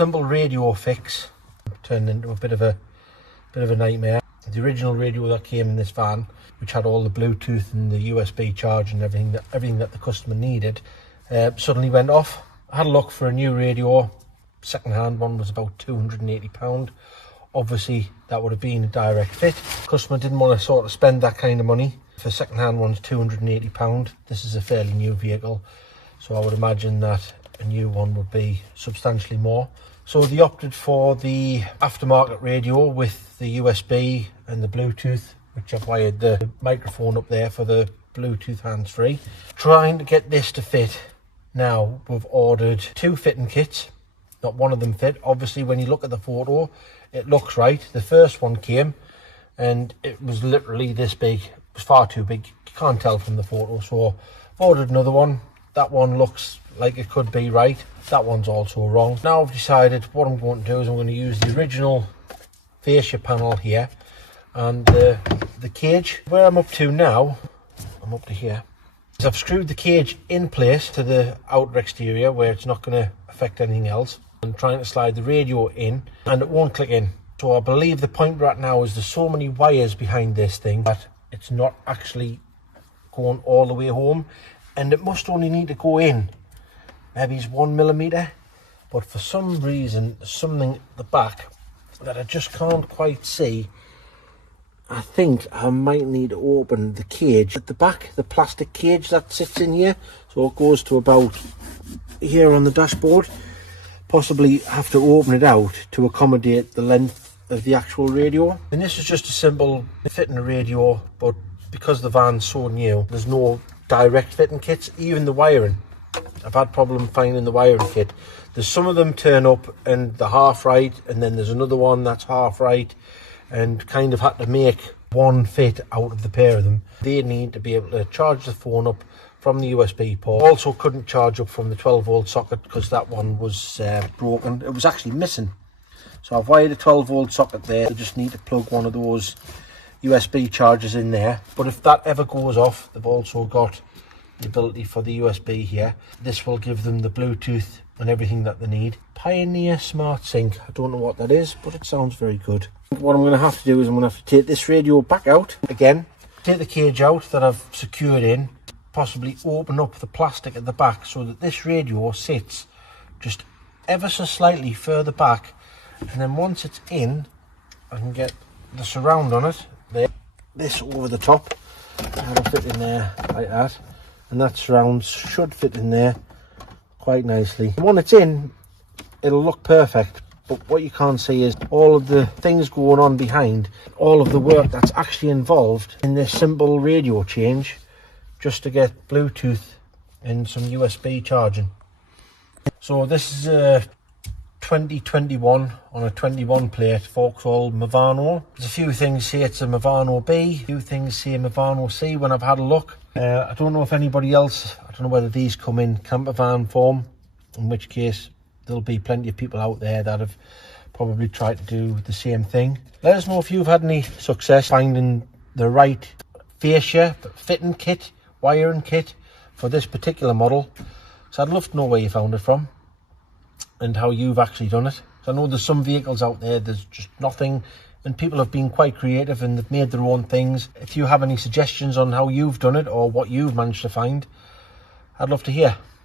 simple radio fix turned into a bit of a nightmare. The original radio that came in this van, which had all the Bluetooth and the USB charge and everything that the customer needed, suddenly went off. I had a look for a new radio. Second-hand one was about £280. Obviously, that would have been a direct fit. Customer didn't want to sort of spend that kind of money. For second-hand one's £280. This is a fairly new vehicle, so I would imagine that a new one would be substantially more. So they opted for the aftermarket radio with the USB and the Bluetooth, which I've wired the microphone up there for the Bluetooth hands-free. Trying to get this to fit. Now, we've ordered 2 fitting kits. Not one of them fit. Obviously, when you look at the photo, it looks right. The first one came and it was literally this big. It was far too big. You can't tell from the photo. So I've ordered another one. That one looks like it could be right. That one's also wrong. Now I've decided what I'm going to do is I'm going to use the original fascia panel here and the cage. Where I'm up to now, I'm up to here. I've screwed the cage in place to the outer exterior where it's not going to affect anything else. I'm trying to slide the radio in and it won't click in. So I believe the point we're at now is there's so many wires behind this thing that it's not actually going all the way home, and it must only need to go in maybe it's 1 millimeter, but for some reason there's something at the back that I just can't quite see. I think I might need to open the cage at the back, the plastic cage that sits in here, so it goes to about here on the dashboard. Possibly have to open it out to accommodate the length of the actual radio. And this is just a simple fitting a radio, but because the van's so new, there's no direct fitting kits. Even the wiring, I've had problem finding the wiring kit. There's some of them turn up and they're half right, and then there's another one that's half right, and kind of had to make one fit out of the pair of them. They need to be able to charge the phone up from the USB port. Also couldn't charge up from the 12-volt socket because that one was broken. It was actually missing. So I've wired a 12-volt socket there. They just need to plug one of those USB chargers in there. But if that ever goes off, they've also got the ability for the USB here. This will give them the Bluetooth and everything that they need. Pioneer Smart Sync. I don't know what that is, but it sounds very good. What I'm going to have to do is I'm going to have to take this radio back out again, take the cage out that I've secured in, possibly open up the plastic at the back so that this radio sits just ever so slightly further back, and then once it's in I can get the surround on it there, this over the top, that'll fit in there like that, and that surround should fit in there quite nicely. And when it's in, it'll look perfect, but what you can't see is all of the things going on behind, all of the work that's actually involved in this simple radio change just to get Bluetooth and some USB charging. So this is a 2021 on a 21 plate Vauxhall Movano. There's a few things say it's a Movano B, a few things say Movano C when I've had a look. I don't know if anybody else, I don't know whether these come in camper van form, in which case there'll be plenty of people out there that have probably tried to do the same thing. Let us know if you've had any success finding the right fascia fitting kit, wiring kit for this particular model. So I'd love to know where you found it from and how you've actually done it. So I know there's some vehicles out there there's just nothing, and people have been quite creative and they've made their own things. If you have any suggestions on how you've done it or what you've managed to find, I'd love to hear.